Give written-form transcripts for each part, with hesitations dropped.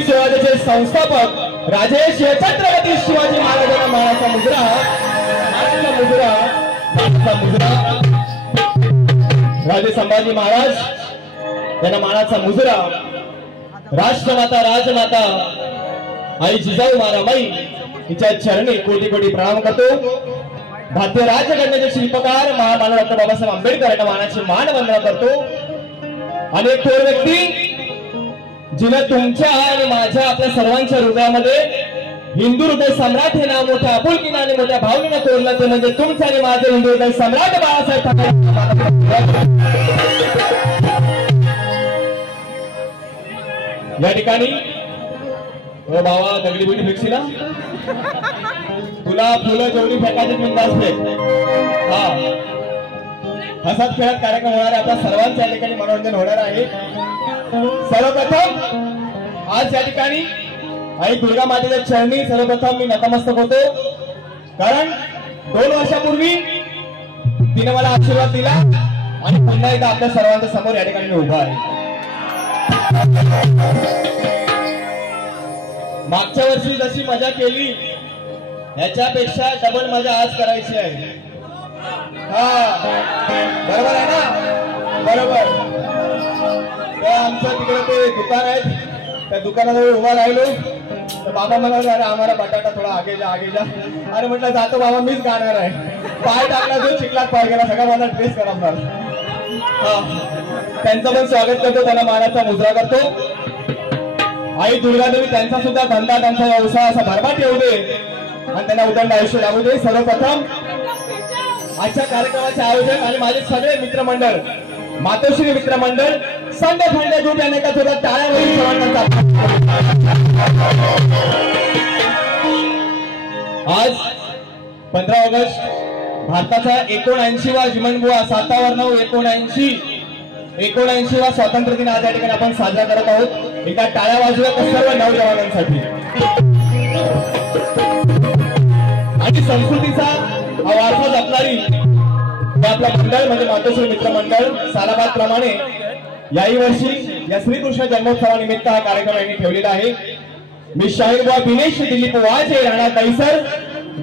Police विभागाचे संस्थापक राजे छत्रपती शिवाजी महाराजांना मानाचा मुजरा राजे संभाजी महाराज यांना मानाचा मुजरा राष्ट्रमाता राजमाता आई जिजाऊ माराबाई हिच्या चरणी कोटी कोटी प्रणाम करतो। भारतीय राज्यघटनेचे शिल्पकार महामानव डॉक्टर बाबासाहेब आंबेडकर यांना मानाची मानवंदना करतो। आणि एक थोर व्यक्ती जिने तुमच्या आणि माझ्या आपल्या सर्वांच्या हृदयामध्ये हिंदू हृदय सम्राट हे नाव मोठ्या आपुलकीने आणि मोठ्या भावनेने कोरलं ते म्हणजे तुमचं आणि माझे हिंदू हृदय सम्राट बाळासाहेब ठाकरे। या ठिकाणी ओ बाबा दगडी बिडी फेकशीला तुला फुलं जेवढी फेकायची बिंदास फेक। हा हसत खेळत कार्यक्रम होणार आहे आपल्या सर्वांच्या या ठिकाणी मनोरंजन होणार आहे। सर्वप्रथम आज या ठिकाणी आई दुर्गा मातेच्या चरणी सर्वप्रथम मी नतमस्तक होतो, कारण 2 वर्षापूर्वी तिने मला आशीर्वाद दिला आणि पुन्हा एकदा आपल्या सर्वांच्या समोर या ठिकाणी मी उभा आहे। मागच्या वर्षी जशी मजा केली याच्यापेक्षा डबल मजा आज करायची आहे। हा बरोबर आहे ना? बरोबर। आमचं तिकडे ते दुकान आहे, त्या दुकानाजवळ उभा राहिलो तर बाबा म्हणाले अरे आम्हाला बटाटा थोडा आगे जा आगे जा। अरे म्हटलं जातो बाबा मीच गाणार आहे। पाय टाकला जो चिखलात पाय गेला, सगळा माझा ड्रेस खराब झाला। त्यांचं पण स्वागत करतो, त्यांना मानाचा मुजरा करतो। आई दुर्गादेवी त्यांचा सुद्धा धंदा त्यांचा व्यवसाय असा भरभराट येऊ दे आणि त्यांना उदंड आयुष्य लाभू दे। सर्वप्रथम आजच्या कार्यक्रमाचे आयोजक आणि माझे सगळे मित्रमंडळ मातोश्री मित्रमंडळ संघ खंड ग्रुप यांनी का सुद्धा टाळ्यावरील सर्वांचा आज 15 ऑगस्ट भारताचा 79वा जीवनबुवा 7/9/79वा स्वातंत्र्य दिन आज या ठिकाणी आपण साजरा करत आहोत। एका टाळ्या वाजवूया सर्व नौजवानांसाठी आणि संस्कृतीचा वारसा जपणारी आपला मंडळ म्हणजे मातोश्री मित्रमंडळ सालाबाद प्रमाणे याही वर्षी या श्रीकृष्ण जन्मोत्सवानिमित्त हा कार्यक्रम यांनी ठेवलेला आहे। मी शाहीरबुवा दिनेश दिलीप वाजे राहणार दहिसर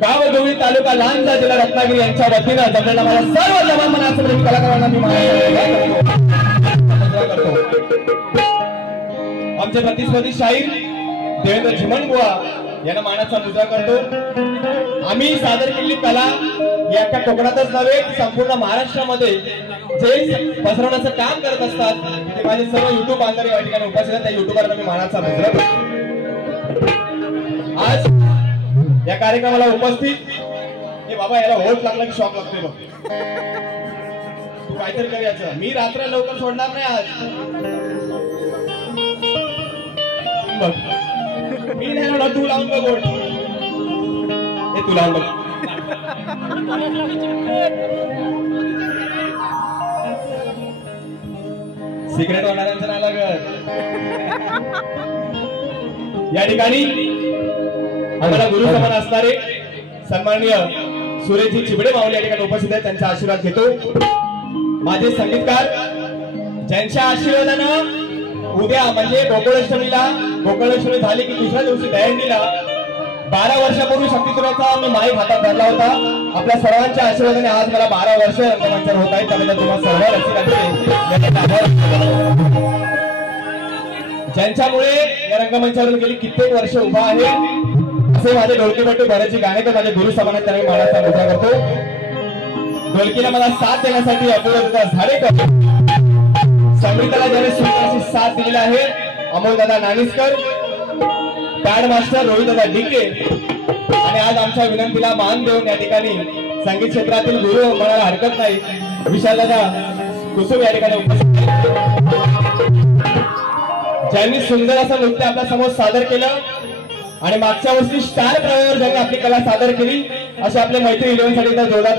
गाव गवळी तालुका लांजा जिल्हा रत्नागिरी यांच्या वतीनं जमलेल्या मला सर्व जवान मनासमोर कलाकारांना मी करतो। आमचे प्रतिस्पर्धी शाहीर देवेंद्र झिमनबुवा यांना मानाचा मुजरा करतो। आम्ही सादर केलेली कला या एका कोकणातच नव्हे संपूर्ण महाराष्ट्रामध्ये जे पसरवण्याचं काम करत असतात ते माझे सर्व युट्यूब बांधणारे या ठिकाणी उपस्थित आहेत। त्या युट्यूबरना मी मानाचा मुजरा करतो। आज या कार्यक्रमाला उपस्थित हे बाबा याला होट लागला की शॉक लागतोय बघ, तू काहीतरी करायचं। मी रात्र लवकर सोडणार नाही आज बघ, मी नाही म्हणा तू लावून बघ होट, हे तू लावून बघ। सिगरेट होणाऱ्यांचं नाही लागत। या ठिकाणी आम्हाला गुरु समान असणारे सन्माननीय सुरेशजी चिबडे माऊली या ठिकाणी उपस्थित आहेत, त्यांचा आशीर्वाद घेतो। माझे संगीतकार ज्यांच्या आशीर्वादानं उद्या म्हणजे गोकुळाष्टमी झाली की दुसऱ्या दिवशी दहीहंडीला 12 वर्षापूर्वी शक्तीसुराचा मी माईक हातात धरला होता। आपल्या सर्वांच्या आशीर्वादाने आज मला 12 वर्ष रंगमंचावर होत आहे, त्यामुळे तुम्हाला सर्व रसिकांचे ज्यांच्यामुळे या रंगमंचावरून गेली कित्येक वर्ष उभा आहे असे माझे ढोलकीपट्टू भरतजी गाणेकर माझे गुरु समानात त्यांना मानाचा मुजरा करतो। ढोलकीला मला साथ देण्यासाठी अपूर्वदा झाडेकर, संगीताला ज्याने सुंदर साथ दिलेला आहे अमोलदादा नानिसकर, पॅड मास्टर रोहितदादा डिके आणि आज आमच्या विनंतीला मान देऊन या ठिकाणी संगीत क्षेत्रातील गुरु म्हणायला हरकत नाही विशालदादा कुसुम या ठिकाणी उपस्थित ज्यांनी सुंदर असं नृत्य आपल्या समोर सादर केलं आणि मागच्या वर्षी स्टार प्रवाहावर ज्यांनी आपली कला सादर केली असे आपले मैत्री 11 साठी एकदा जोरदार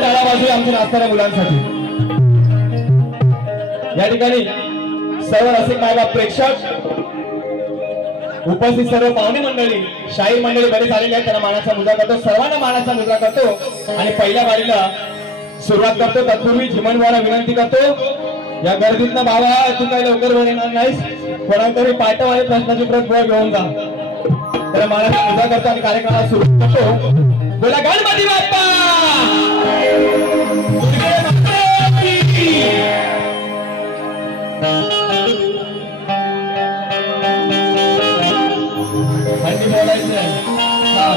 टाळा वाजूया आमच्या नाचणाऱ्या मुलांसाठी। या ठिकाणी सर्व रसिक मायबाप प्रेक्षक उपस्थित सर्व पाहुणे मंडळी शाहीर मंडळी बरेच आलेले आहेत, त्यांना मानाचा मुजरा करतो। सर्वांना मानाचा मुजरा करतो आणि पहिल्या वारीला सुरुवात करतो। तत्पूर्वी झिमनबुवांना विनंती करतो या गर्दीत ना बाबा तू काही लवकर वर येणार नाहीस, कोणाकडे पाठव आणि प्रश्नाची प्रत घेऊन जा. तर मला पूजा करतो आणि कार्यक्रमाला सुरू करतो. बोला गणपती बाप्पा. हल्ली बोलायचं हा.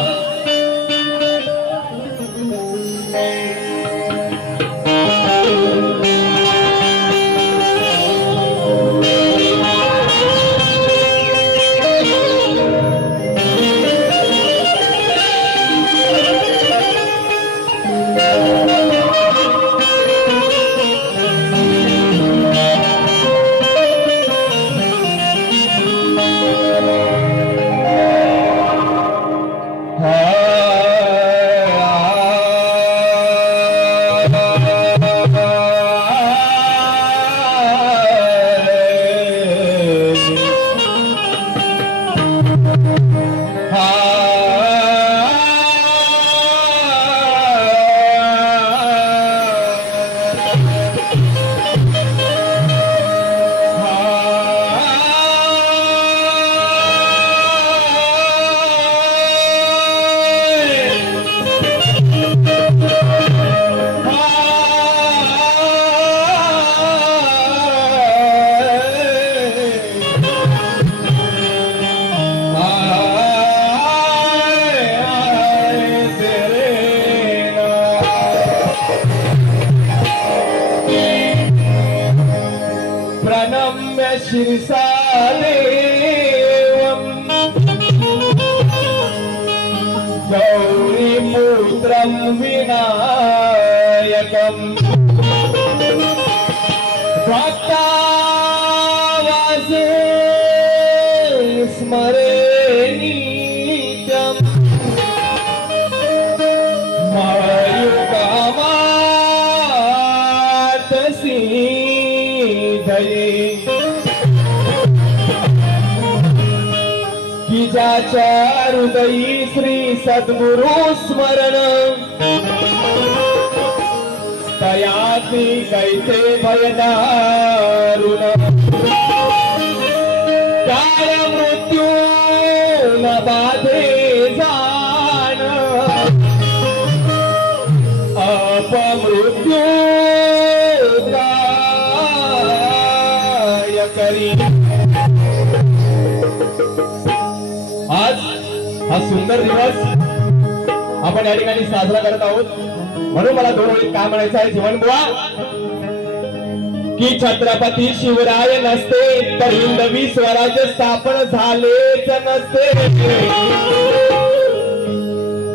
हृदयी श्री सद्गुरु स्मरण तयासी कैसे भयदारुण काळ मृत्यू न बाधे जाण अपमृत्यू काय करी. आज हा सुंदर दिवस आपण या ठिकाणी साजरा करत आहोत, म्हणून मला दोन ओळीत काय म्हणायचं आहे जीवन बुवा की छत्रपती शिवराय नसते तर हिंदवी स्वराज्य स्थापन झालेच नसते.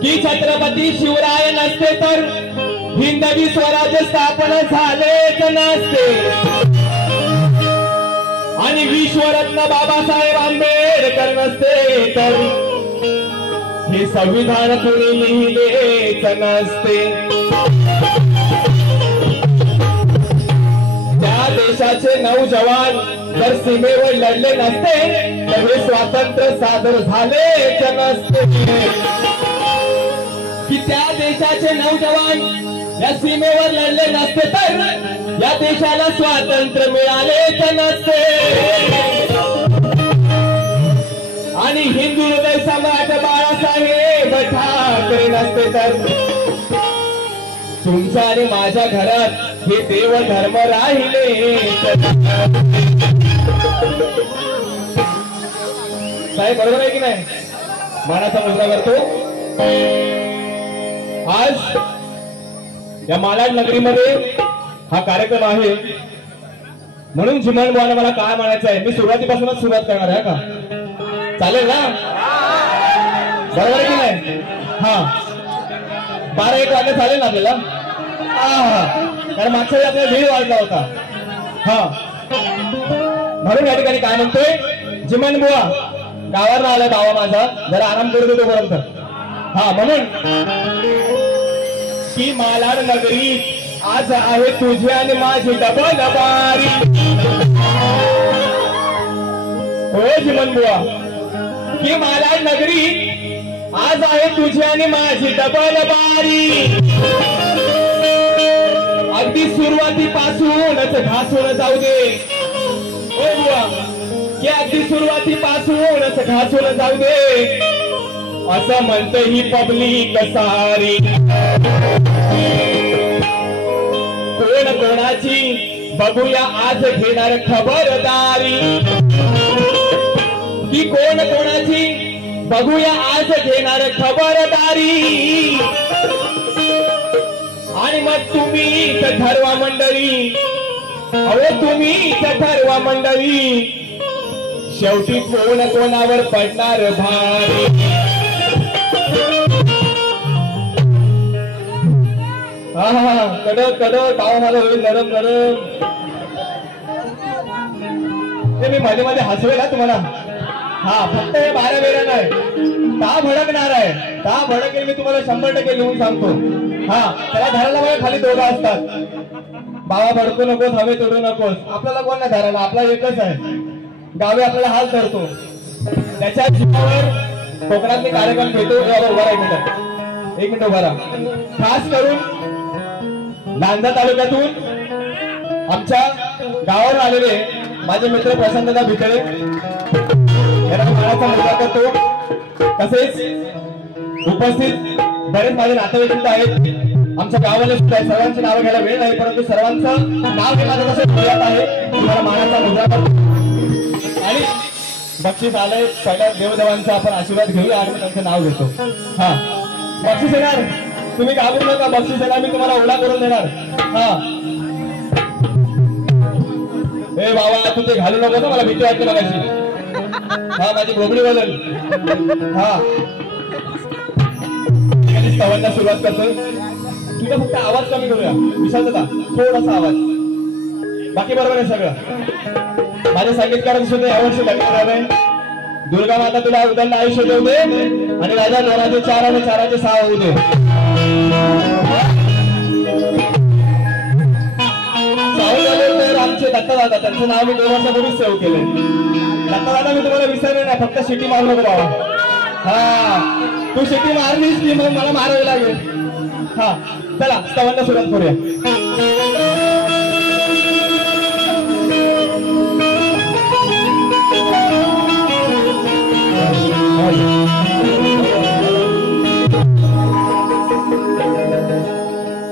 की छत्रपती शिवराय नसते तर हिंदवी स्वराज्य स्थापन झालेच नसते. आणि विश्वरत्न बाबासाहेब आंबेडकर नसते तर हे संविधान कोणी लिहिलेच नसते. त्या देशाचे नौजवान जर सीमेवर लढले नसते तर हे स्वातंत्र्य सादर झालेच नसते. की त्या देशाचे नौजवान या सीमेवर लढले नसते तर या देशाला स्वातंत्र्य मिळालेच नसते. आणि हिंदू हृदय सम्राट बाळासाहेब ठाकरे नसते तर तुमच्या आणि माझ्या घरात हे देव धर्म राहिले. साहेब बरोबर आहे की नाही? मानाचा मुद्रा करतो. आज या मालाड नगरीमध्ये हा कार्यक्रम आहे, म्हणून जिमन बुवाने मला काय म्हणायचं आहे मी सुरुवातीपासूनच सुरुवात करणार आहे का? चालेल ना? बरोबर आहे की नाही? हा 12-1 वाजता चालेल ना आपल्याला? कारण मागच्या वेळी आपल्याला वेळ वाढला होता. हा म्हणून या ठिकाणी काय म्हणतोय जिमन बुवा गावावर आलाय बाबा माझा, जरा आराम करू देतो पर्यंत. हा म्हणून की मालाड नगरी आज आहे तुझी आणि माझी डबल बारी. हो जिमन बुवा की मालाड नगरी आज आहे तुझी आणि माझी डबल बारी. अग अगदी सुरुवातीपासूनच घासून जाऊ दे, होय बुवा, की अगदी सुरुवातीपासूनच घासून जाऊ दे, असं म्हणते ही पब्लिक सारी. कोण कोणाची बघूया आज घेणार खबरदारी, की कोण कोणाची बघूया आज घेणार खबरदारी. आणि मग तुम्हीच ठरवा मंडळी, अहो तुम्हीच ठरवा मंडळी, शेवटी कोण कोणावर पडणार भारी. हा हा कडक कडक गाव माझं होईल नरम नरम. ते मी मध्ये मध्ये हसवेल तुम्हाला. हा फक्त हे 12 वेळा नाही, का भडकणार आहे, का भडकेल मी तुम्हाला 100% लिहून सांगतो. हा त्याला धरायला बघा खाली दोघं असतात. बाबा भडकू नकोस, हवे तोडू नकोस. आपल्याला कोण नाही धरायला, आपला एकच आहे. गावी आपल्याला हाल धरतो. त्याच्या जीवावर कोकणात मी कार्यक्रम घेतो. उभा राहा, एक मिनिट उभा राहा. खास करून लांजा तालुक्यातून आमच्या गावावर आलेले माझे मित्र प्रशांतदा भितळे यांना मानाचा मुद्दा करतो. तसेच उपस्थित बरेच माझे नातेवाईक सुद्धा आहेत, आमच्या गावाला सुद्धा आहेत. सर्वांची नावं घ्यायला वेळ नाही, परंतु सर्वांचं नाव हे माझं कसं डोळ्यात आहे. तुम्हाला मानाचा मुद्दा करतो आणि बक्षीस आलंय. पहिल्या देवदेवांचा आपण आशीर्वाद घेऊया आणि त्यांचं नाव घेतो. हा बक्षीस येणार, तुम्ही घाबरू नका. बक्षीस येणार, मी तुम्हाला ओला करून देणार. हा ए बाबा तू ते घालू नको ना, मला भीती वाटते बघायची. हा माझी घोबडी बदल. हा स्तवांना सुरुवात करतोय. तुझा फक्त आवाज कमी करूया, विशालता थोडासा आवाज, बाकी बरोबर आहे सगळं. माझ्या संगीतकारांचं सुद्धा यावर्षी लग्न झालंय. दुर्गा माता तुला उदंड आयुष्य देऊ दे आणि राजा 2004 आणि 406 होऊ दे. तर आमचे दत्तदादा, त्यांचं नाव मी 2 वर्षापूर्वी सेव्ह केलंय. दत्तदादा मी तुम्हाला विसरले नाही, फक्त शिटी मारू नको बाबा. हा तू शिटी मारलीस की मग मला मारावी लागेल. हा चला स्तवांना सुरुवात करूया.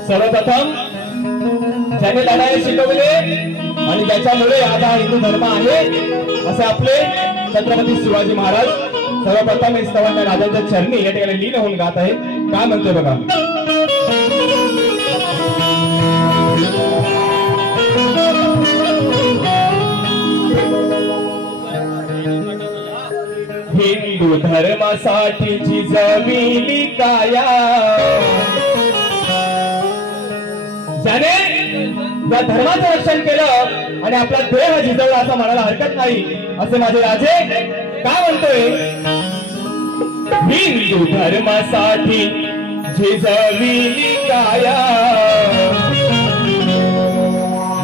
सर्वप्रथम ज्याने लढाई शिकवले आणि ज्याच्यामुळे आज हा हिंदू धर्म आहे असे आपले छत्रपती शिवाजी महाराज. सर्वप्रथम हे स्तवन राजांच्या चरणी या ठिकाणी लीन होऊन गात आहे. काय म्हणतोय बघा. हिंदू धर्मासाठी झिजविली काया, ज्याने या धर्माचं रक्षण केलं आणि आपला देह झिजवला असं म्हणायला हरकत नाही. असे माझे राजे काय म्हणतोय. हिंदू धर्मासाठी झिजविली काया,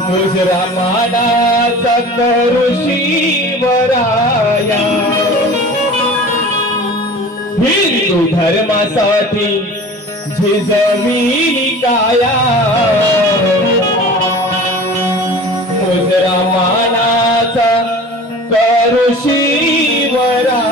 मुजरा मानाचा करू शिवराया. हिंदू धर्मासाठी झिजविली काया, मुजरा मानाचा करू शिवराया.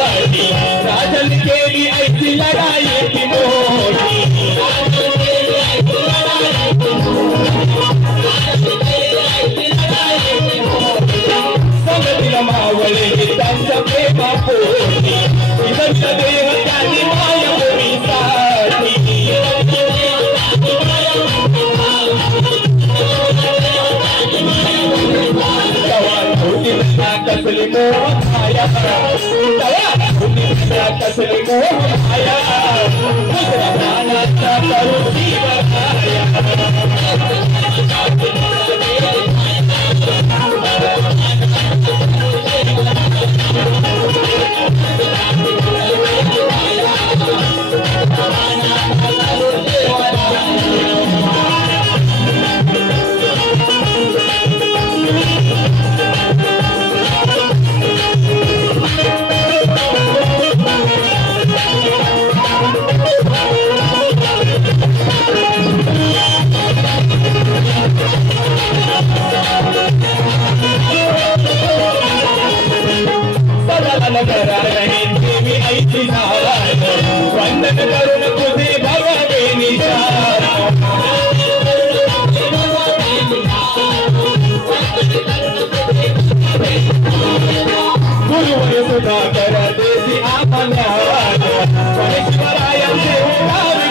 राजन के लिए ऐसी लड़ाई की मोटी संगति मावळे त्यांच्या प्रेमापोटी इधर सदैव त्यांनी मायभूमीसाठी कसली मोह माया कसली मोह माया दुसऱ्या प्राणाचा करू जीवनाया वंदन करुण तुझे भगवे निशान गुरुवर सुधा कर देसी आपल्या परमेश्वरायांचे उभावी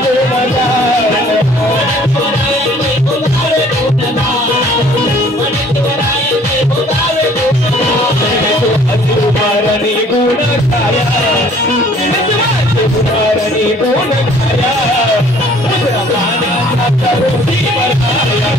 उभारणी गुण खाया उभारणी गुण खाया दुसरा प्राणाचा करू जीवनाया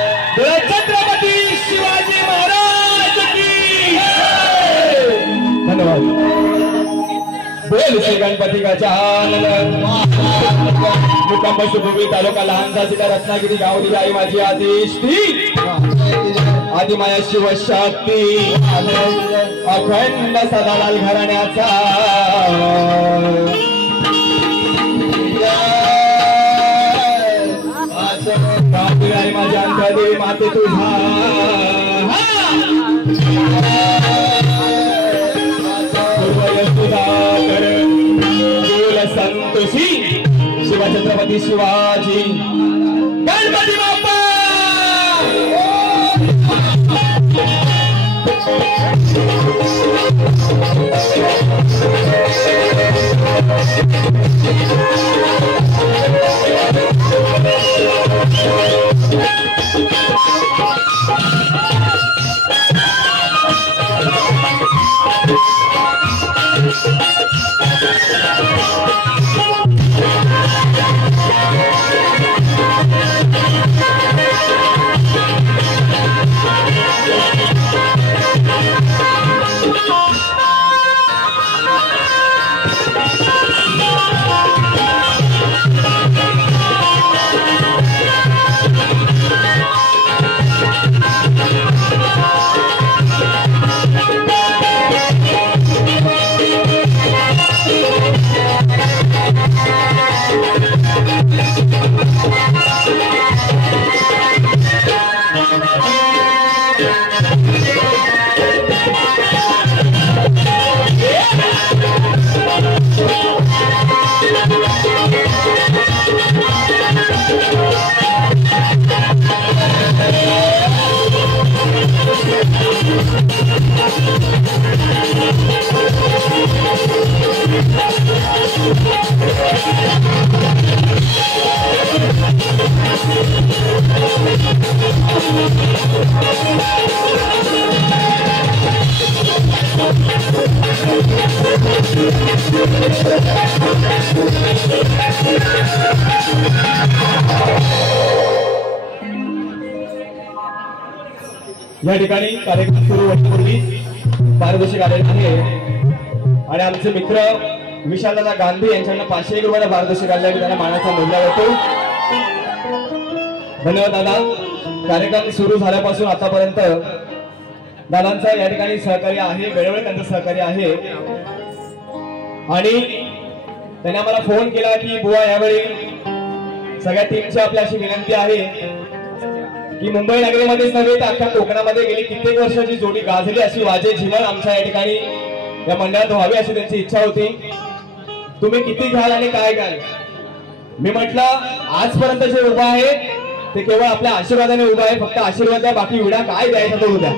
छत्रपती शिवाजी महाराज की बोल श्री गणपती गजानन मुक्काम सुभवी तालुका लहानसा जिल्हा रत्नागिरी गावली आई माझी आदिष्टी आदिमाया शिवशक्ती अखंड सदालाल घराण्याचा आई माझ्या अंतदेवी माते तुझा संतोषी शिवछत्रपती शिवाजी गणपती बाप्पा या ठिकाणी कार्यक्रम सुरू होण्यापूर्वी पारितोषिक आलेले आहे आणि आमचे मित्र विशालदादा गांधी यांच्याकडून 501 रुपयाला पारितोषिक आले त्यांना मानाचा मूल्य होतो. धन्यवाद दादा. कार्यक्रम सुरू झाल्यापासून आतापर्यंत दादांचा या ठिकाणी सहकार्य आहे, वेळोवेळी त्यांचं सहकार्य आहे आणि त्याने आम्हाला फोन केला की बुवा यावेळी सगळ्या टीमची आपली अशी विनंती आहे की मुंबई नगरीमध्येच नव्हे तर अख्ख्या कोकणामध्ये गेली कित्येक वर्षाची जोडी गाजली अशी वाजे झिमर आमच्या या ठिकाणी या मंडळात व्हावी अशी त्यांची इच्छा होती. तुम्ही किती घ्याल आणि काय घ्याल? मी म्हटलं आजपर्यंत जे उभा आहे ते केवळ आपल्या आशीर्वादाने उभा आहे, फक्त आशीर्वाद द्या, बाकी विडा काय द्यायचा तो द्या.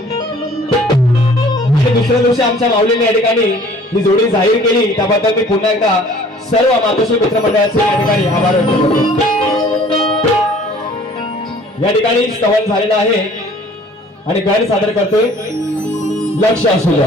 आणि दुसऱ्या दिवशी आमच्या माऊलीने या ठिकाणी ही जोडी जाहीर केली त्याबद्दल मी पुन्हा एकदा सर्व मातोश्री मित्रमंडळाचे या ठिकाणी आभार व्यक्त करतो. या ठिकाणी स्तवन झालेला आहे आणि गाणी सादर करतोय लक्ष असू द्या.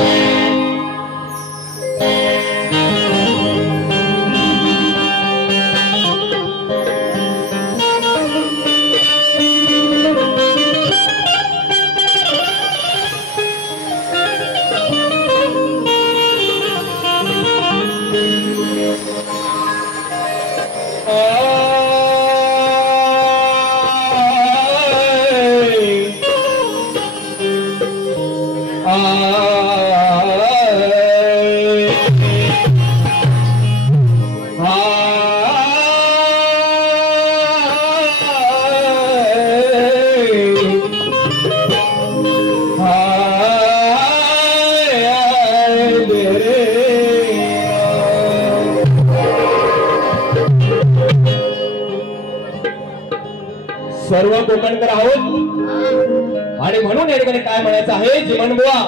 सर्व कोकणकर आहोत आणि म्हणून या ठिकाणी काय म्हणायचं आहे जीवनबुवा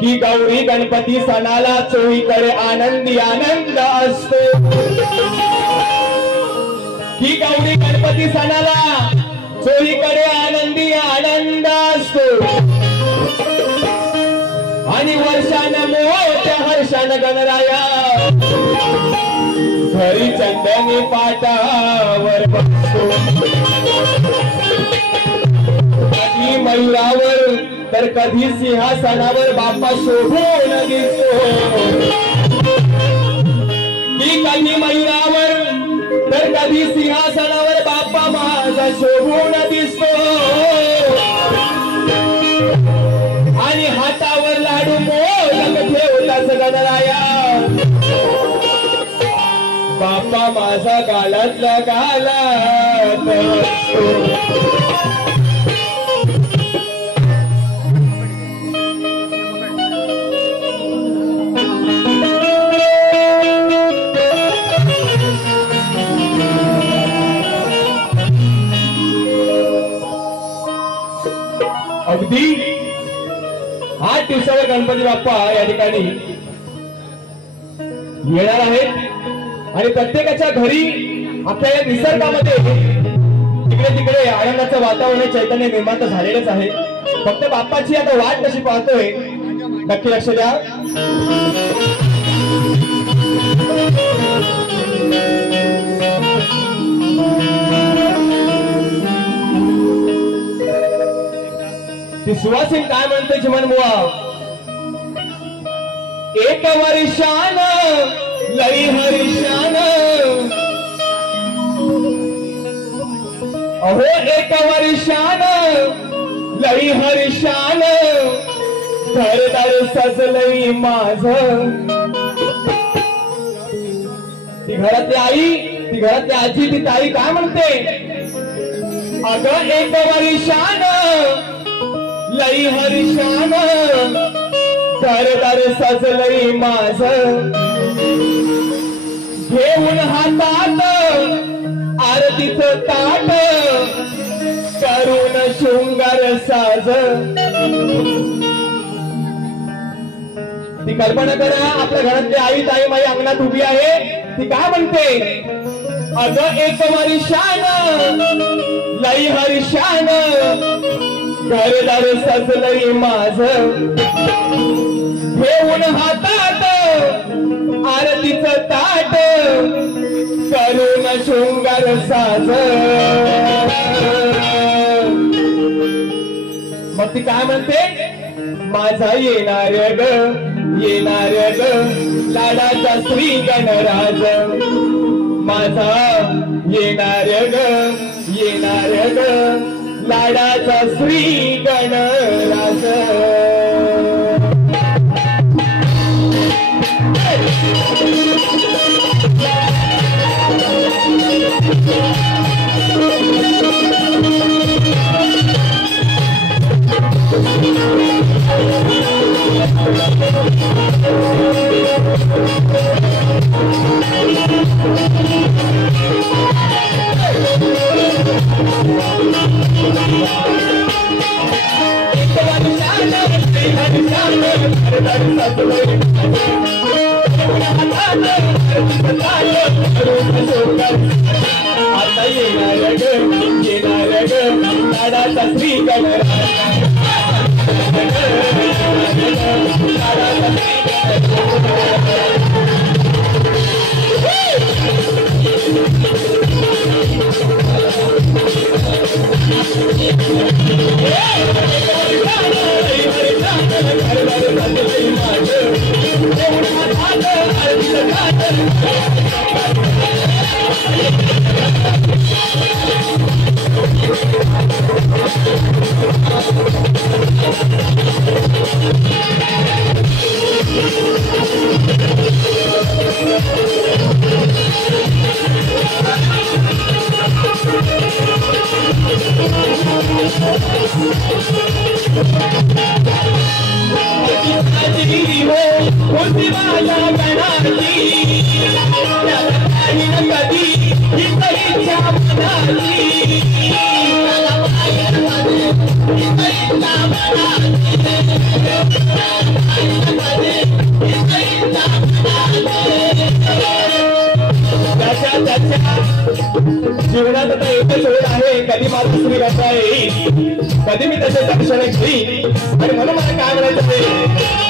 की गौरी गणपती सणाला चोहीकडे आनंदी आनंद असतो, की गौरी गणपती सणाला चोहीकडे आनंदी आनंद असतो आणि वर्षानं मोठ्या हर्षानं गणराया घरी चंदनी पाटावर बसतो, कधी मयुरावर तर कधी सिंहासनावर बाप्पा शोभून दिसतो. मी कधी मयुरावर तर कधी सिंहासनावर बाप्पा माझा शोभून दिसतो आणि हातावर लाडू मोदक ठेवलाच गणराया बाप्पा माझा गालातला गालात अगदी 8 दिवसावर गणपती बाप्पा या ठिकाणी येणार आहेत आणि प्रत्येकाच्या घरी आपल्या या निसर्गामध्ये तिकडे तिकडे आनंदाचं वातावरण चैतन्य निर्माण झालेलंच आहे फक्त बाप्पाची आता वाट कशी पाहतोय नक्की लक्ष द्या ती सुवासिन काय म्हणते चिमण बुवा एक वर्षान लई हरिशान अहो एक वर्षान लई हरिशान घरदार सजलई माझ ती घरातली आई ती घरातली आजी ती ताई काय म्हणते अगं एक वर्षान लई हरिशान घरदार सजलई माझ घेऊन हातात आरतीचं ताट करून शृंगार साज ती कल्पना करा आपल्या घरातली आई ताई माई अंगणात उभी आहे ती काय म्हणते अगं एक वर्षान लई हरिशान घरदार सजलई माझ घेऊन हातात आरतीचं ताट करून शृंगार साज मग ती काय म्हणते माझा येणार ग लाडाचा श्री गणराज माझा येणार ग लाडाचा श्री गणराज आता येणार ग लाडाचा श्री गणराज जीवनात आता एकच वेळ आहे कधी माझा श्री गाता येईल कधी मी त्याचे दर्शन घेईन आणि म्हणून मला काय म्हणायचं कधी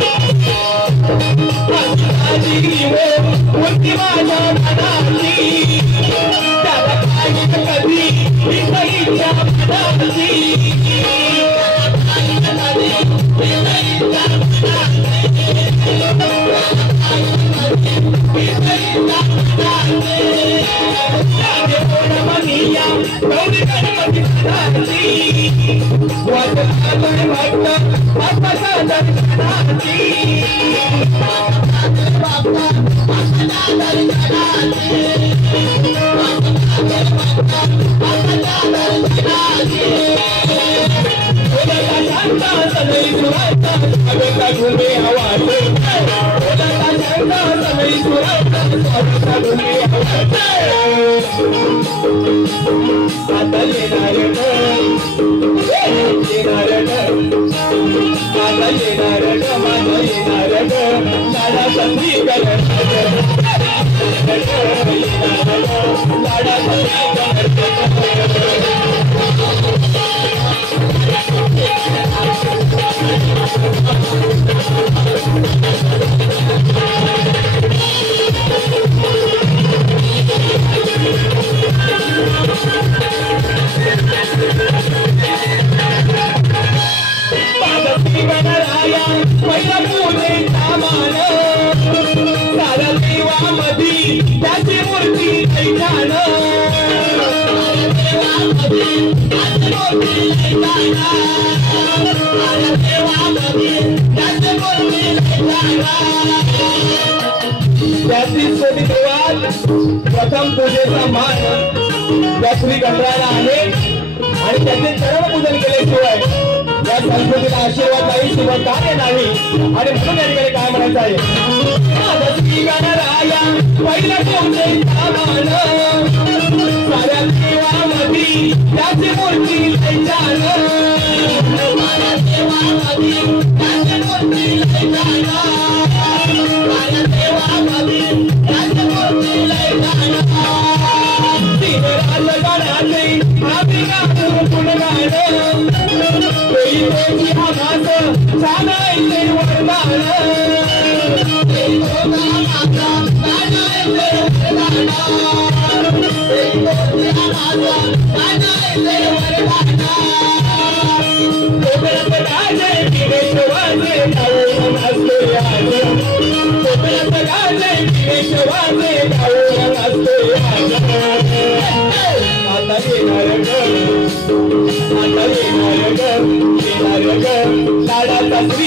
प्रथम पूजेचा मान या श्री गणरायाला आहे आणि त्याचे चरणपूजन केल्याशिवाय या संस्कृतीला आशीर्वाद नाही किंवा कार्य नाही आणि म्हणून या ठिकाणी काय म्हणायचं आहे श्री गणराया पहिला पूजेचा मान साऱ्या देवामध्ये त्याची मूर्ती लैजान साऱ्या देवामध्ये त्याची मूर्ती लैजान साऱ्या देवामध्ये त्याची मूर्ती लैजान तीन राजगणाचे आम्ही गाणं गुणगान देवी आम्हास जाणायचे वरदान लाडाचा श्री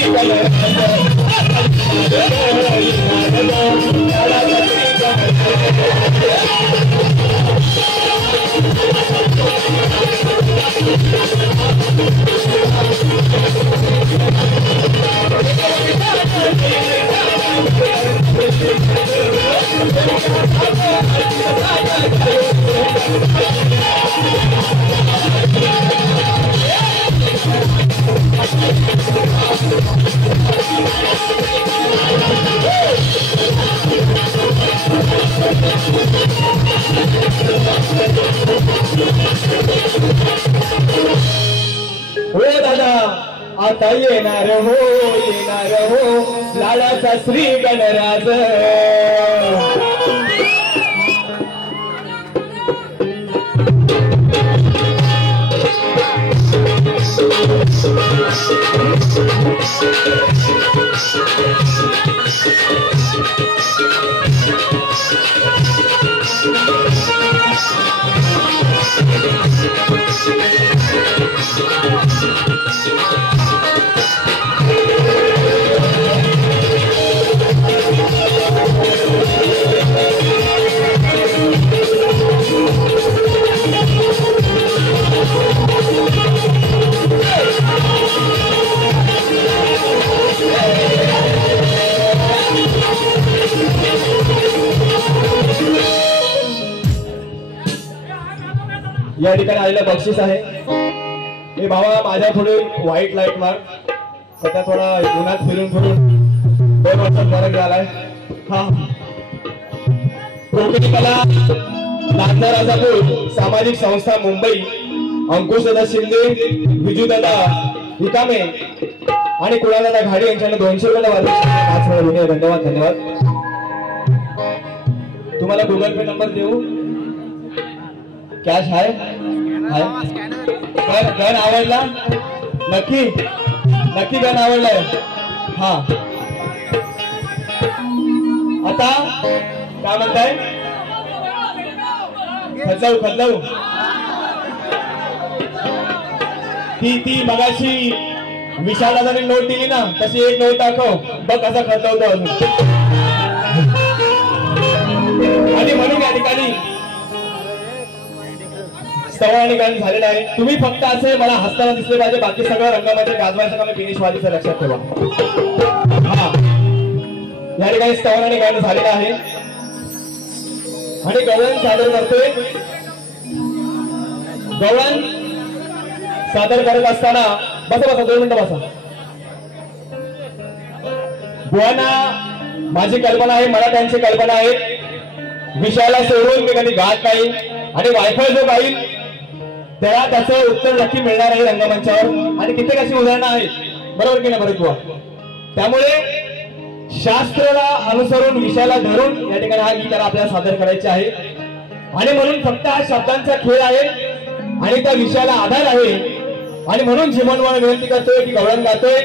हो दादा आता येणार हो लाडाचा श्री गणराज या ठिकाणी आलेलं बक्षीस आहे हे भावा माझ्या थोडी व्हाईट लाईट मार सध्या थोडा उन्हात फिरून 2 वर्षात फरक झालाय हा कोकणी कला नागनाराजापूर सामाजिक संस्था मुंबई अंकुशदादा शिंदे विजूदादा हिकामे आणि कुणालदादा घाडी यांच्याने 200 रुपये धन्यवाद धन्यवाद तुम्हाला गुगल पे नंबर देऊ कॅश आहे गण आवडला नक्की नक्की गण आवडलाय हा आता काय म्हणताय खदलाऊ ती मगाशी विशाल दादाने नोट दिली ना, तशी एक नोट दाखव बघ कसा खर्च होतो अजून. आणि म्हणून या ठिकाणी स्तवन गाणं झालेलं आहे. तुम्ही फक्त असे मला हसताना दिसले पाहिजे, बाकी सगळं रंगामध्ये गाजवायचं काम फिनिश व्हायचं लक्षात ठेवा. हा या ठिकाणी स्तवन गाणं झालेलं आहे आणि गवळण सादर करतोय. गवळण सादर करत असताना बसा 2 मिनिटं बसा. बुवांना माझी कल्पना आहे, मला त्यांची कल्पना आहे. विषयाला सोडून मी कधी गात नाही आणि वायफाय जो गाईल त्याला त्याचं उत्तर नक्की मिळणार आहे रंगमंचावर. आणि कित्येक अशी उदाहरणं आहेत, बरोबर की नाही बरोबर बुवा. त्यामुळे शास्त्राला अनुसरून विषयाला धरून या ठिकाणी हा गीताला आपल्याला सादर करायचे आहे. आणि म्हणून फक्त हा शब्दांचा खेळ आहे आणि त्या विषयाला आधार आहे. आणि म्हणून जीवनवाला विनंती करतोय की गवळण गातोय.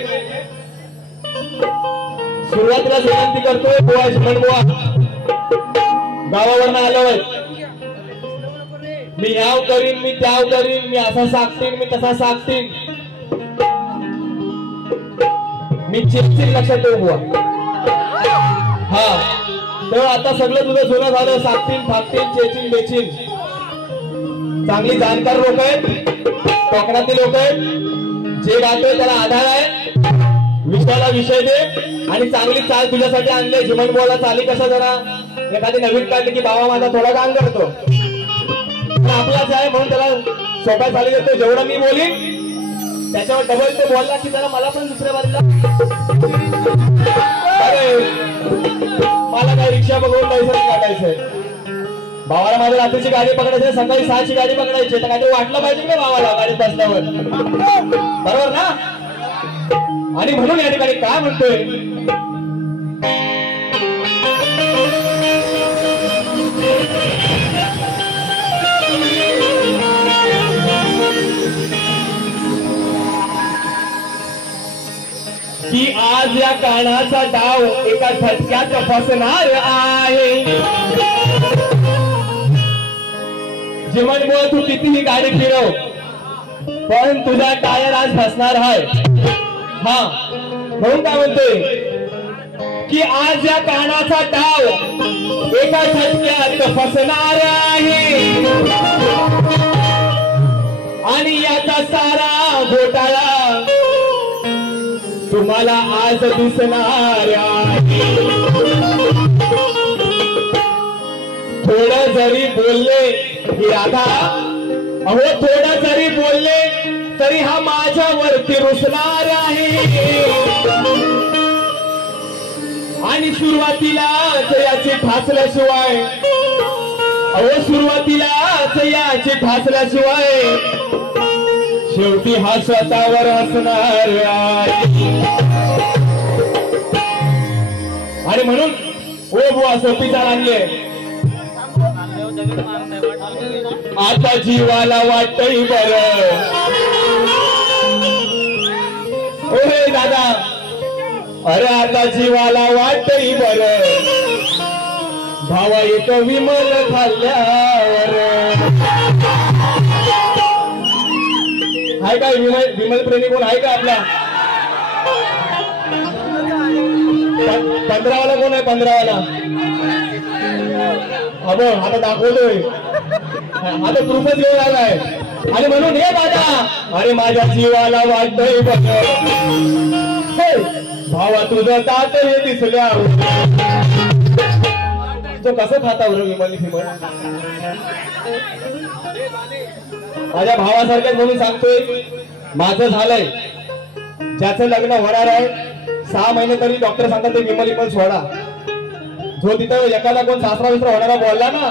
सुरुवातीला विनंती करतोय बुवा जीवन बुवा गावावरनं आलोय, मी ह्याव करीन मी त्याव करीन, मी असा सागतीन मी तसा सागतीन, मी चिपचिप लक्षात ठेव बुवा. हा तर आता सगळं तुझं जुनं झालं, सागतीन फागतीन चेचिन बेचिन. चांगली जाणकार लोक आहेत, कोकणातील लोक आहेत, जे गातोय त्याला आधार आहे. विषयाला विषय दे आणि चांगली चाल तुझ्यासाठी आणले. जीवन बोला चाली कसा जरा एखादी नवीन काढली की बाबा माझा थोडा काम करतो, आपलाच आहे म्हणून त्याला सोप्या चाली देतो. जेवढं मी बोलीन त्याच्यावर डबल ते बोलला की जरा मला पण दुसऱ्या बाजूला अरे मला काय रिक्षा बघून पैसा काढायचंय. भावाला माझ्या रात्रीची गाडी पकडायची, सकाळी 6ची गाडी पकडायची, तर काहीतरी वाटलं पाहिजे ना भावाला गाडीत बसल्यावर, बरोबर ना. आणि म्हणून या ठिकाणी काय म्हणतोय की आज या कानाचा डाव एका झटक्यात फसणार आहे. जीवन बुवा तू कितीही गाडी फिरव पण तुझा टायर आज फसणार आहे. हा म्हणून काय म्हणतोय की आज या कानाचा डाव एका झटक्यात फसणार आहे आणि याचा सारा घोटाळा तुम्हाला आज दिसणार आहे. थोडं जरी बोलले की राधा अहो थोडं जरी बोलले तरी हा माझ्यावरती रुसणार आहे. आणि सुरुवातीलाच याची ठासल्याशिवाय अहो सुरुवातीलाच याची ठासल्याशिवाय शेवटी हा स्वतःवर असणार आहे. आणि म्हणून ओ बुवा सोपी चाल आणले. आता जीवाला वाटतंय बरं ओहे दादा, अरे आता जीवाला वाटतंय बरं भावा एक विमल खाल्ल्यावर. आहे काय विमल प्रेमी कोण आहे का आपला? 15वाला कोण आहे? 15वाला अबो आता दाखवतोय, आता प्रूफच घेऊन आलाय. आणि म्हणून हे दादा अरे माझ्या जीवाला वाटतंय बघ भावा तुझं तात हे दिसल्या तो कसं खाता बरं विमल फिमल. माझ्या भावासारख्याच म्हणून सांगतोय माझं झालंय, ज्याचं लग्न होणार आहे 6 महिने तरी डॉक्टर सांगतात ते विमल विमल सोडा. जो तिथं एखादा कोण सासरा विसरा होणारा बोलला ना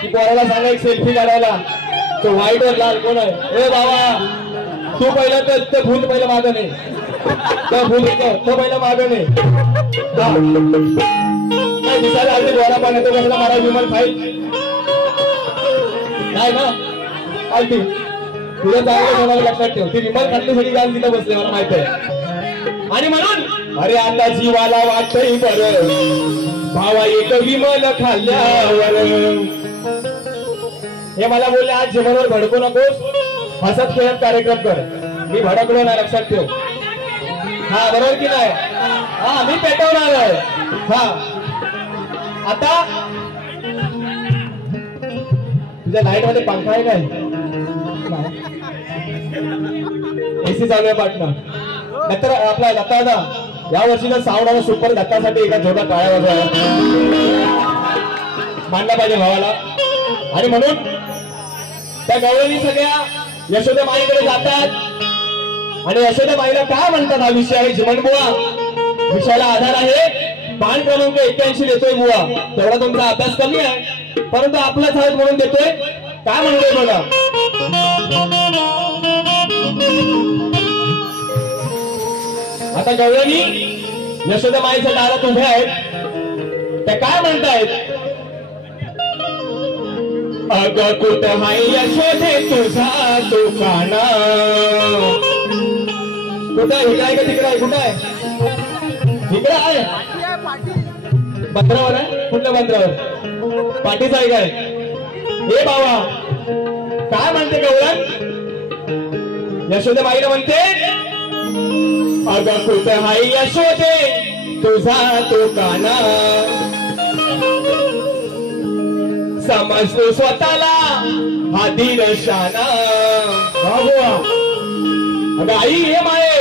की पोराला सांगा एक सेल्फी काढायला, तो व्हाईट वर लाल कोण आहे ए बाबा तू पहिला ते भूत पहिलं मागं नाही, तो भूत तो पहिला मागं नाही. दिसायला अगदी डोळा पण येतो कशाला मारा विमल खाईल नाही ना. आलती तुला चांगलं कोणाला लक्षात ठेव, ती विमल खाल्लीसाठी गाल तिथं बसले मला माहित आहे. आणि म्हणून अरे आता जीवाला वाटतंय बरं भावा एक विमल खाल्ल्यावर. हे मला बोलले आज जीवनावर भडकू नकोस, हसत खेळत कार्यक्रम कर. मी भडकलो नाही, लक्षात ठेव. हा बरोबर की नाही? हा मी पेटवणार आहे. हा आता तुझ्या लाईट मध्ये पंखा आहे काय? एसी चालू आहे पाटणं. नंतर आपला लता या वर्षीचा साऊंड आणि सुपर दत्तासाठी एका जोरदार टाळ्या वाजवायला मानला पाहिजे भावाला. आणि म्हणून त्या गवळणी सगळ्या यशोदा माईकडे जातात आणि यशोदा माईला काय म्हणतात हा विषय आहे. जिमन बुवा विषयाला आधार आहे. बाण क्रमांक 81 देतोय बुवा. तेवढा तुमचा अभ्यास कमी आहे परंतु आपलाच आहे म्हणून देतोय. काय म्हणतोय बघा. आता गवळणी यशोदा माईच्या दारात उभ्या आहेत. त्या काय म्हणतायत. अग कुठ हाय यशोदे तुझा दुकाना. कुठं इकडं आहे का तिकडं आहे? कुठं आहे? इकडं आहे. बंदरावर आहे. कुठल्या बंदरावर? पाठीचा आहे काय? हे बाबा काय म्हणते गौरव. यशोदा माईला म्हणते अग कुठ हाय यशोदे तुझा दुकाना. समजतो स्वतःला हा दीनशाना. अगं आई हे माये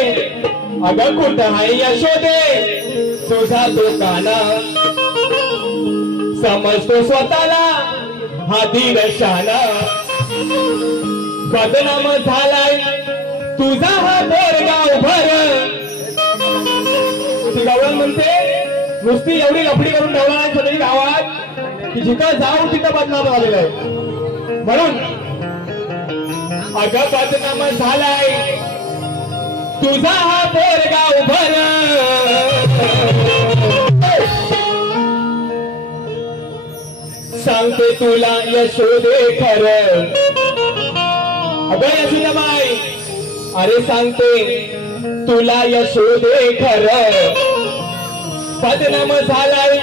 अगं कुठं हाय यशोदे तुझा दुकाना. समजतो स्वतःला हा दीनशाना. बदनाम झालाय तुझा हा बोरगाव भर. ती गवळण म्हणते नुसती एवढी लफडी करून ठेवला नाही सगळी गावात की जिथं जाऊन तिथं बदनाम झालेलं आहे. म्हणून अगं बदनाम झालाय तुझा हा बोरगाव भर. सांगते तुला यशोदे खरं. अगं यशोदाबाई अरे सांगते तुला यशोदे खरं. बदनाम झालाय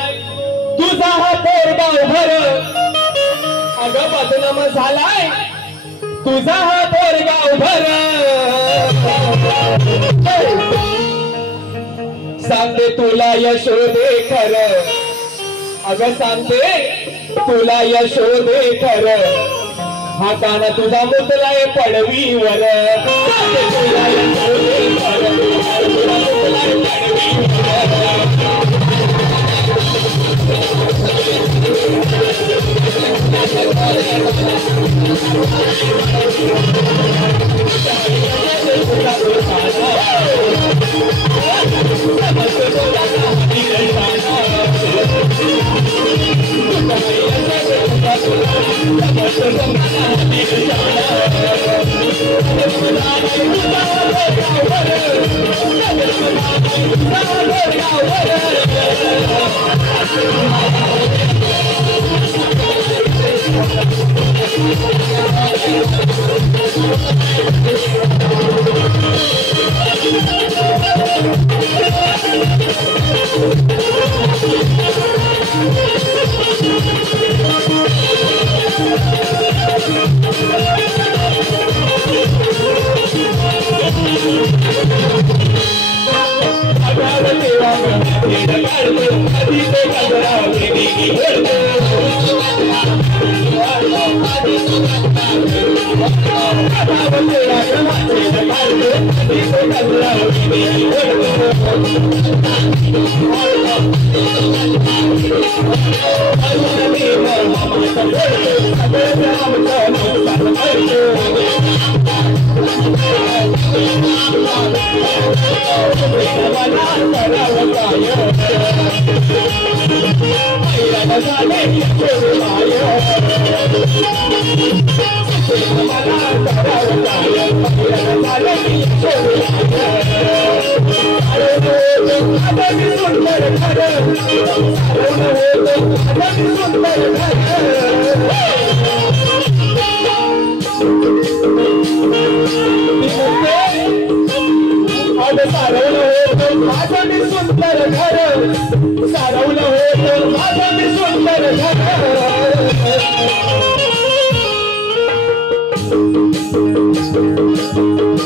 तुझा हा बोरगाव भर. अगं बदनाम झालाय तुझा हा बोरगाव भर. सांगते तुला यशोदे खरं. अगं सांगते तुला यशोदे खरं. हा काना तुझा मुतलाय पडवीवर. सांगते तुला यशोदे खरं. तुझा मुतलाय पडवीवर.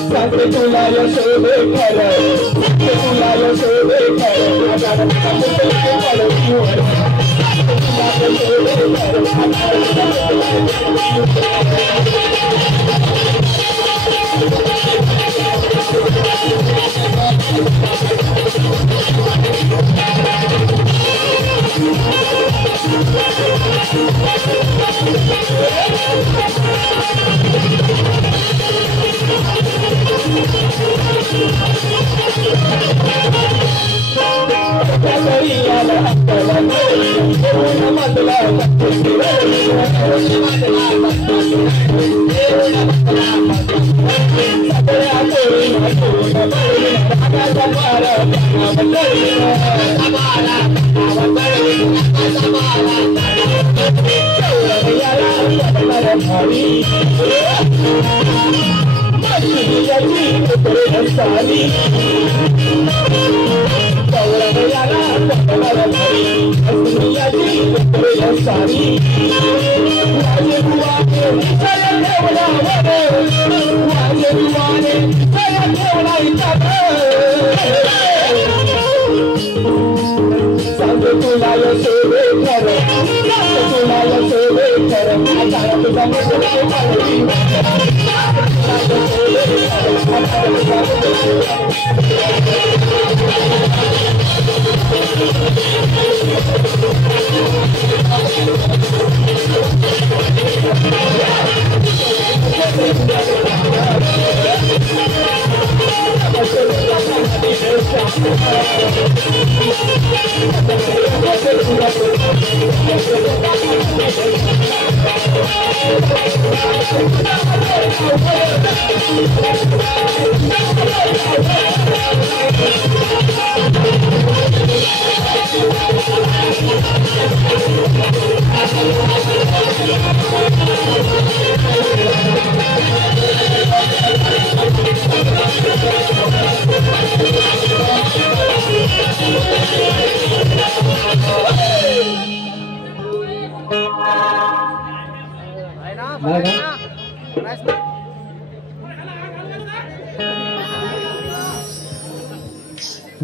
सांगते तुला यशोदे खरं, सांगते तुला यशोदे खरं,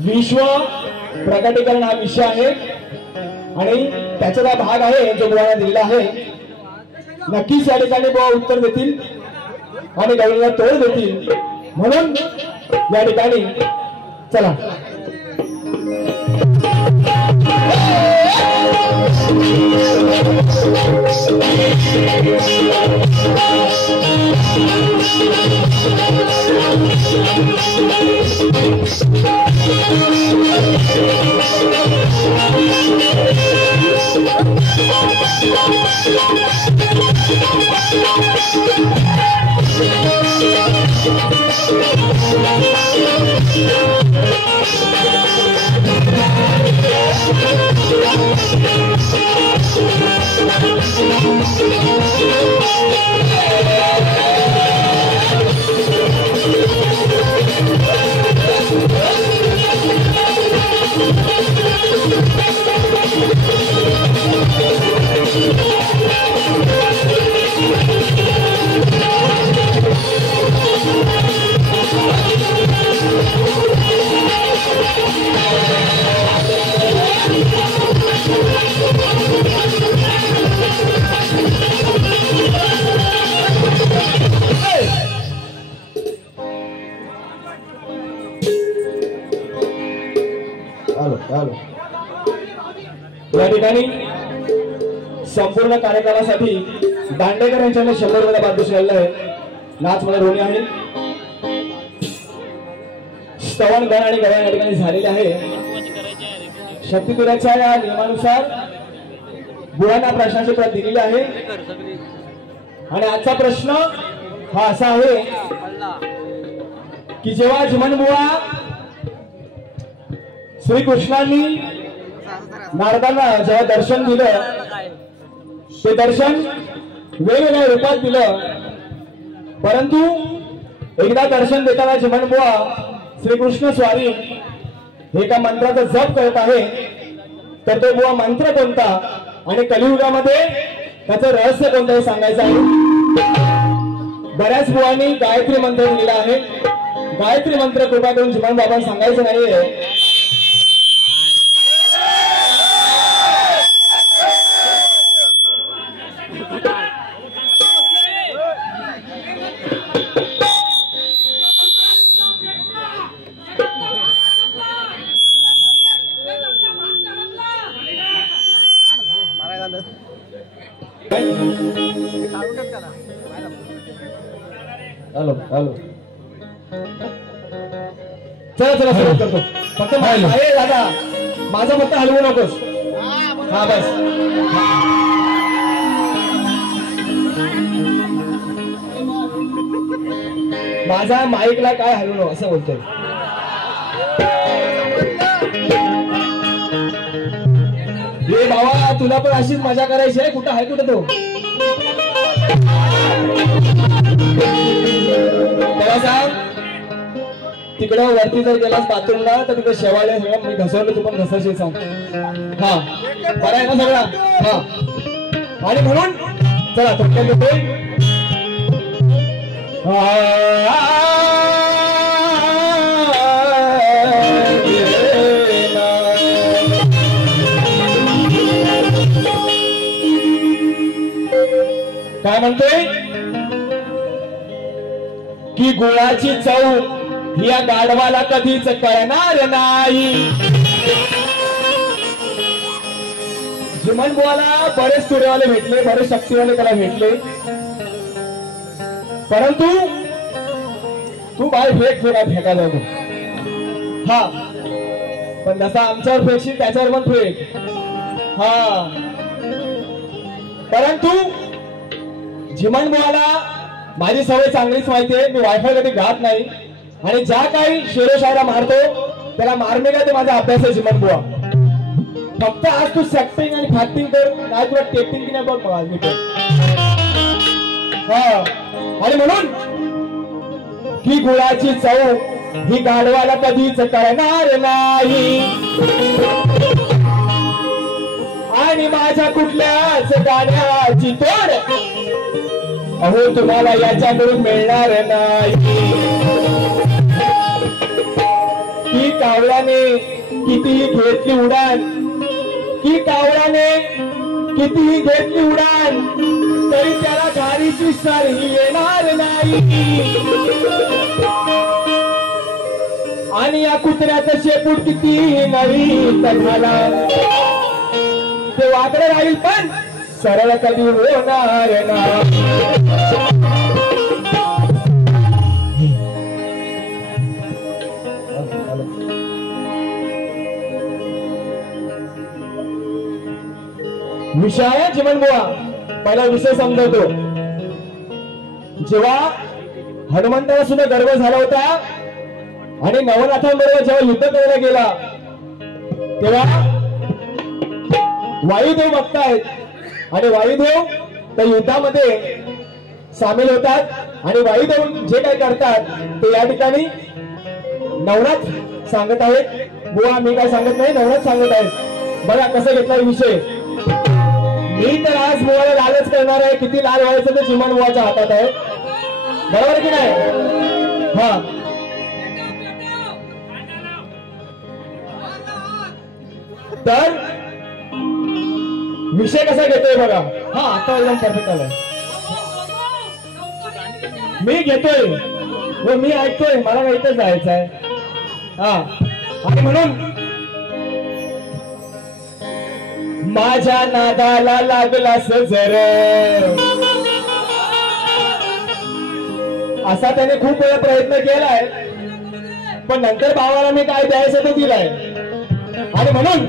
विश्व प्रकटीकरण हा विषय आहे आणि त्याचा हा भाग आहे जो बुवाने दिलेला आहे. नक्कीच या ठिकाणी बुवा उत्तर देतील आणि गवळीला तोड देतील, म्हणून या ठिकाणी चला या ठिकाणी संपूर्ण कार्यक्रमासाठी दांडेकर यांच्याकडे 100 रुपये पारितोषिक आलेलं आहे. नाच मध्ये रोणी आहे, स्तवन गण आणि गवळण या ठिकाणी झालेले आहे. शक्तीपीठाच्या या नियमानुसार बुवांना प्रश्नाची प्रत दिलेली आहे आणि आजचा प्रश्न हा असा आहे की जेव्हा जिमनबुवा श्रीकृष्णांनी नारदांना जेव्हा दर्शन दिलं, ते दर्शन वेगवेगळ्या रूपात दिलं, परंतु एकदा दर्शन देताना जिमनबुवा श्रीकृष्ण स्वारी एका मंत्राचा जप करत आहे, तर तो बुवा मंत्र कोणता आणि कलियुगामध्ये त्याचं रहस्य कोणतं हे सांगायचं आहे. बऱ्याच बुवांनी गायत्री मंत्र लिहिला आहे. गायत्री मंत्र कृपा करून जिमान बाबांना सांगायचं नाहीये. हॅलो हॅलो चला चला सुरुवात करतो. फक्त दादा माझा फक्त हलवू नकोस. हा बस. माझा माईकला काय हलवू नको असं बोलतोय. हे बाबा तुला पण अशीच मजा करायची आहे. कुठं आहे कुठं तो त्याला सांग. तिकडं वरती जर गेलास बाथरूमला तर तिकडे शेवाळे सगळं मी घसरलो तू पण घसरशील सांग. हा बरं आहे ना सगळा. हा आणि म्हणून चला थोडक्यात येतोय. काय म्हणतोय की गुळाची चव या गाढवाला कधीच कळणार नाही. जिमन बुवाला बरेच तुरेवाले भेटले, बरेच शक्तीवाले त्याला भेटले, परंतु तू बाय फेक फेकायला होतो. हा पण जसा आमच्यावर फेकशील त्याच्यावर पण फेक. हा परंतु जिमन बुवाला माझी सवय चांगलीच माहिती आहे. मी वायफाय कधी घात नाही आणि ज्या काही शेरोशायरा मारतो त्याला मारणे का ते माझा अभ्यास आहे. जिमन बुवा फक्त आज तू सॅक्टिंग आणि फॅक्टिंग कर, काय तुला टेपिंग की नाही बघ आज मी. हा आणि म्हणून की गुळाची चव ही गाढवाला कधीच कळणार नाही आणि माझ्या कुठल्याच गाण्याची तोड अहो तुम्हाला याच्याकडून मिळणार नाही. की कावळ्याने कितीही घेतली उडान, की कावळ्याने कितीही घेतली उडान तरी त्याला गाडीची सारही येणार नाही. आणि या कुत्र्याचं शेपूट किती नवी झाला ते वाकडे राहील पण सरळ कधी होणार ना. विषय आहे जिमन बुवा. पहिला विषय समजवतो. जेव्हा हनुमंताला सुद्धा गर्व झाला होता आणि नवनाथांबरोबर जेव्हा युद्ध करायला गेला तेव्हा वायुदेव बघतायत आणि वायुदेव त्या युद्धामध्ये सामील होतात आणि वायुदेव जे काही करतात ते या ठिकाणी नवनाथ सांगत आहेत. बुवा मी काय सांगत नाही, नवनाथ सांगत आहेत. बघा कसं घेतला विषय. मी तर आज बुवाला लालच करणार आहे. किती लाल व्हायचं ते जिमन बुवाच्या हातात आहे. बरोबर की नाही. हा तर विषय कसा घेतोय बघा. हा आता एकदम परफेक्ट आलाय. मी घेतोय व मी ऐकतोय. मला काही इथं जायचं आहे. हा आणि म्हणून माझ्या नादाला लागलास जर असा त्याने खूप वेळा प्रयत्न केलाय पण नंतर भावाला मी काय द्यायचं ते दिलाय. आणि म्हणून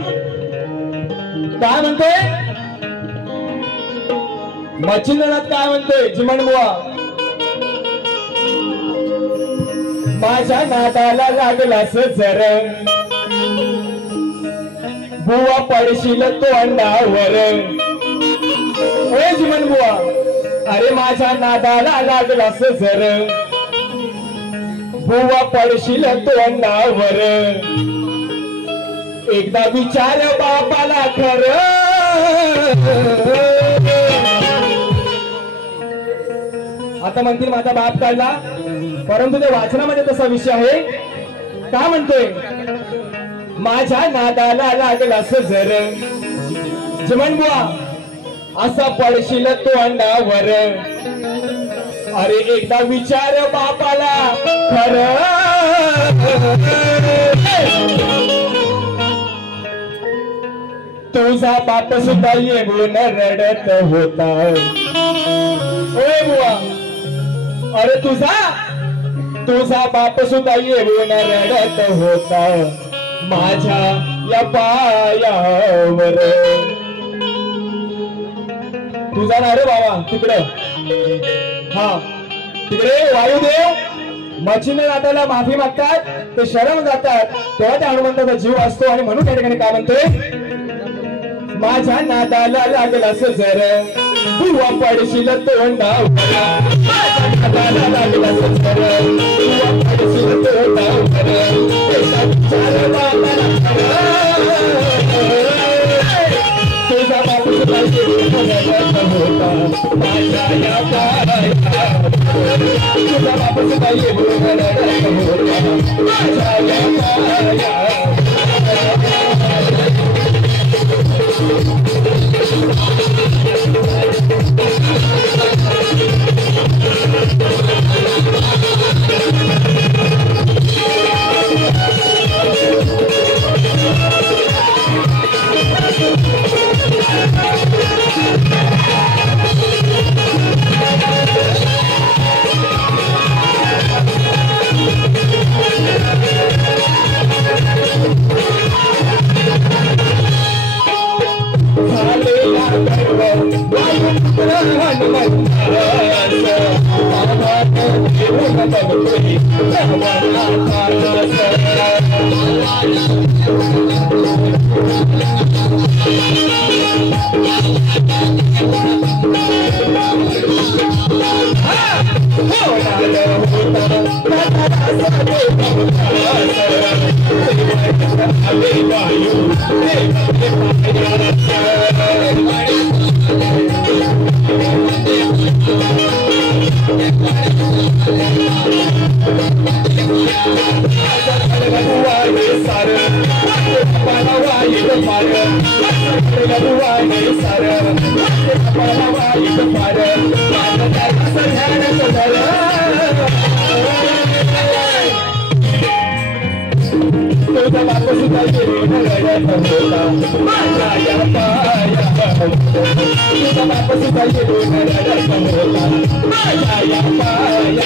काय म्हणतोय मच्छिंद्रनाथ काय म्हणतोय जिमन बुवा. माझ्या नादाला लागलास जर बुवा पडशील तोंडावर. जिमन बुवा अरे माझ्या नादाला लागलास जर बुवा पडशील तोंडावर. एकदा विचार बापाला खरं आता म्हणतील माझा बाप काढला, परंतु त्या वाचनामध्ये तसा विषय आहे. का म्हणतोय? माझ्या नादाला लागलास जर जमन बुवा असा पडशील तो अंडावर. अरे एकदा विचार बापाला खरं. तुझा बाप सुद्धा येऊन रडत होता. ओय बुवा, अरे तुझा बाप सुद्धा येऊन रडत होता माझ्या या पायावर. तुझा ना रे बाबा तिकडे, हा तिकडे वायुदेव मच्छिंद्र नाथाला माफी मागतात, ते शरण जातात, तेव्हा त्या हनुमंताचा जीव असतो. आणि म्हणून त्या ठिकाणी काय म्हणतोय? माझ्या नादाला लागलास जर बुवा पडशील तोंडावर. माझ्या नादाला लागलास जर बुवा पडशील तोंडावर. विचार बापाला तुझा बाप सुद्धा रडत होता माझ्या या पायावर. तुझा बाप सुद्धा येऊन रडत होता माझ्या या पायावर.